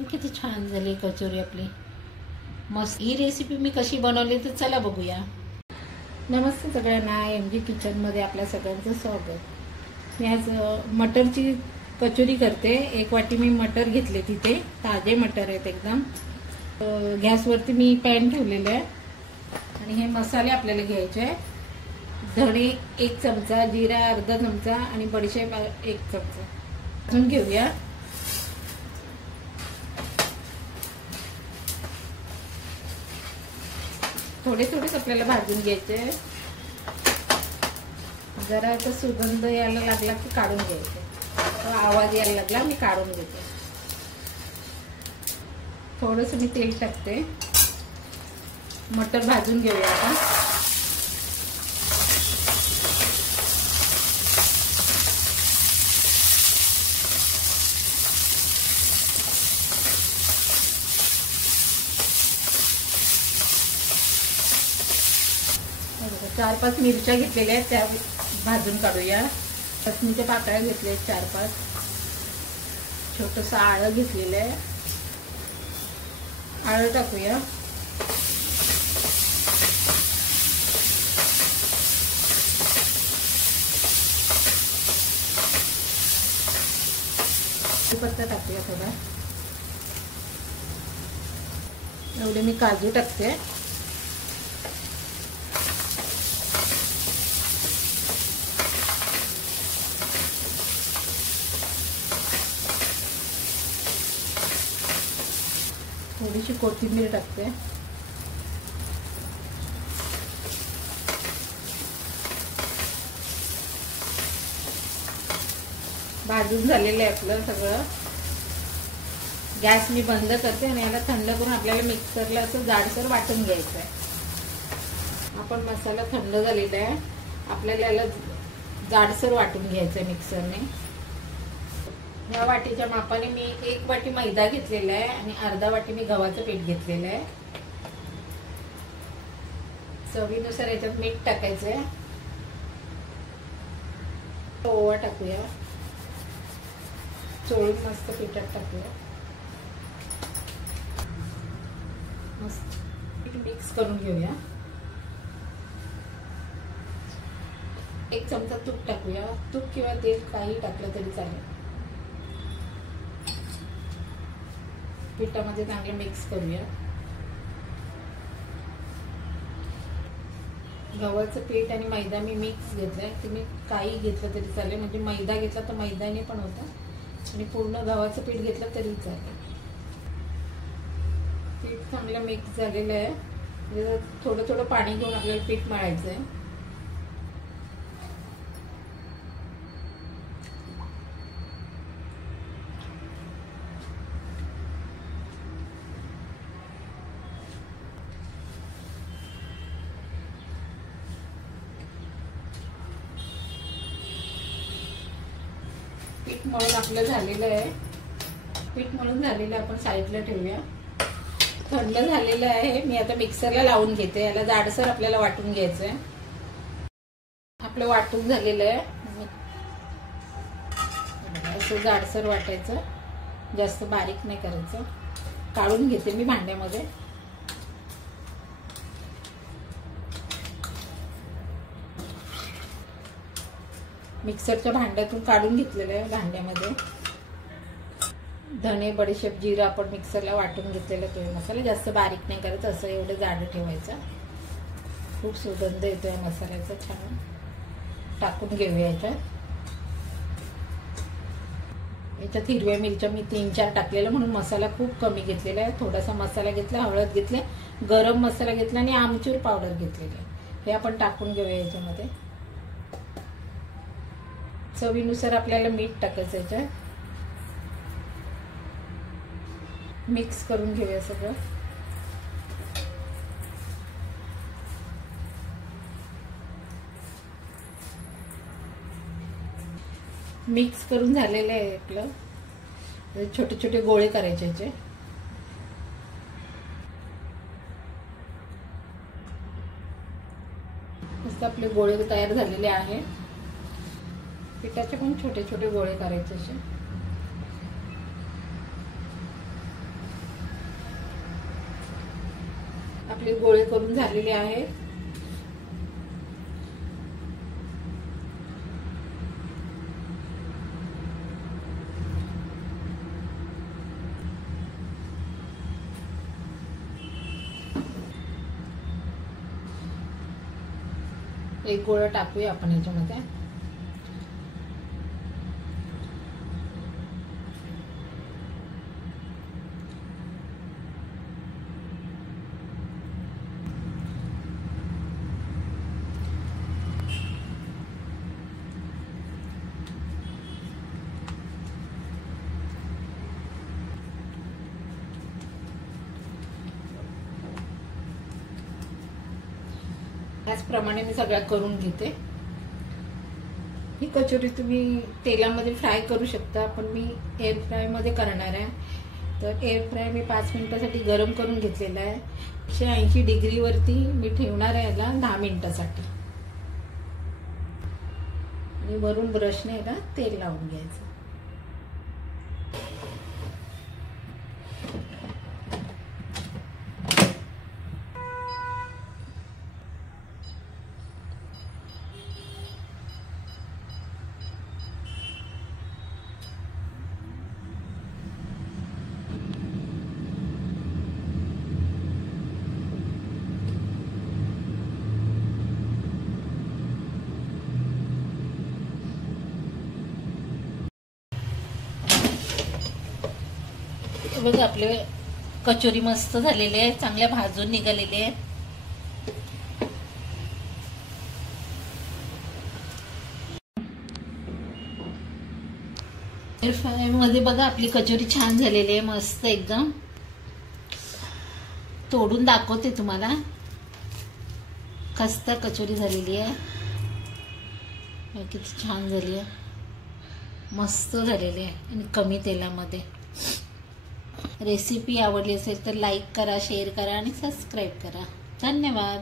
किती छान झाली कचोरी आपली, मस्त. ही रेसिपी मी कशी बनवली तर चला बघूया. नमस्ते सगळ्यांना, MG किचनमध्ये आपल्या सगळ्यांचं स्वागत. मी आज मटरची कचोरी करते. 1 वाटी मी मटर घेतले, तिथे ताजे मटर आहेत एकदम. गॅसवरती मी पॅन ठेवलेलं आहे आणि हे मसाले आपल्याला घ्यायचे आहे. धणे 1 चमचा, जिरा अर्धा चमचा आणि बडीशेप 1 चमचा भाजून घेऊया. थोडे थोडेच आपल्याला भाजून घ्यायचे. जरा आता सुगंध यायला लागला की काढून घ्यायचे. आवाज यायला लागला मी काढून घेते. थोडंसं मी तेल टाकते. मटर भाजून घेऊया आता. चार 5 मिरच्या घेतलेल्या आहेत, त्या भाजून काढूया. चटणीच्या पाकळ्या घेतल्या आहेत 4-5. छोटंसं आळं घेतलेलं आहे, आळं टाकूया. पत्ता टाकूया थोडा. एवढे मी काजू टाकते. थोडीशी कोथिंबीर टाकते. भाजून झालेलं आहे आपलं सगळं. गॅस मी बंद करते आणि याला थंड करून आपल्याला मिक्सरला असं जाडसर वाटून घ्यायचं आहे. आपण मसाला थंड झालेला आहे, आपल्याला याला जाडसर वाटून घ्यायचं आहे मिक्सरने. या वाटीच्या मापाने मी 1 वाटी मैदा घेतलेला आहे आणि अर्धा वाटी मी गव्हाचं पीठ घेतलेलं आहे. चवीनुसार याच्यात मीठ टाकायचं आहे. ओवा टाकूया. चोळून मस्त पिठात टाकूया. मस्त पीठ मिक्स करून घेऊया. 1 चमचा तूप टाकूया. तूप किंवा तेल काही टाकलं तरी चालेल. पिठामध्ये चांगले मिक्स करूया. गव्हाचं पीठ आणि मैदा मी मिक्स घेतलाय. तुम्ही काही घेतलं तरी चालेल, म्हणजे मैदा घेतला तर मैद्याने पण होतं आणि पूर्ण गव्हाचं पीठ घेतलं तरी चालेल. पीठ चांगलं मिक्स झालेलं आहे. थोडं थोडं पाणी घेऊन आपल्याला पीठ मळायचं आहे. पीठ मळून आपलं झालेलं आहे. पीठ मळून झालेलं आपण साईडला ठेवूया. थंड झालेलं आहे. मी आता मिक्सरला लावून घेते. याला जाडसर आपल्याला वाटून घ्यायचं आहे. आपलं वाटून झालेलं आहे. असं जाडसर वाटायचं, जास्त बारीक नाही करायचं. काढून घेते मी भांड्यामध्ये. मिक्सरच्या भांड्यातून काढून घेतलेलं आहे भांड्यामध्ये. धणे बडीशेप जिरा आपण मिक्सरला वाटून घेतलेला तो मसाला जास्त बारीक नाही करायचं, असं एवढं जाड ठेवायचं. खूप सुगंध येतोय मसाल्याचा छान. टाकून घेऊया याच्यात हिरव्या मिरच्या मी 3-4 टाकलेल्या, म्हणून मसाला खूप कमी घेतलेला आहे. थोडासा मसाला घेतला, हळद घेतले, गरम मसाला घेतला आणि आमचूर पावडर घेतलेली आहे. हे आपण टाकून घेऊया याच्यामध्ये. चवीनुसार आपल्याला मीठ टाकायचं. याच्यात मिक्स करून घेऊया सगळं. मिक्स करून झालेलं आहे आपलं. छोटे छोटे गोळे करायचे याचे. मस्त आपले गोळे तयार झालेले आहेत. पिठाचे पण छोटे छोटे गोळे करायचे असे. आपले गोळे करून झालेले आहेत. एक गोळा टाकूया आपण याच्यामध्ये. त्याचप्रमाणे मी सगळ्या करून घेते. ही कचोरी तुम्ही तेलामध्ये फ्राय करू शकता, पण मी एअर फ्राय मध्ये करणार आहे. तर एअर फ्राय मी 5 मिनिटासाठी गरम करून घेतलेला आहे. 180 डिग्रीवरती मी ठेवणार आहे याला 10 मिनिटासाठी. आणि वरून ब्रशने याला तेल लावून घ्यायचं. बघा आपले कचोरी मस्त झालेले आहे, चांगल्या भाजून निघालेले आहे. एअर फ्राय मध्ये बघा आपली कचोरी छान झालेली आहे, मस्त एकदम. तोडून दाखवते तुम्हाला. खस्ता कचोरी झालेली आहे, किती छान झाली आहे, मस्त झालेली आहे आणि कमी तेलामध्ये. रेसिपी आवडली असेल तर लाईक करा, शेअर करा आणि सबस्क्राईब करा. धन्यवाद.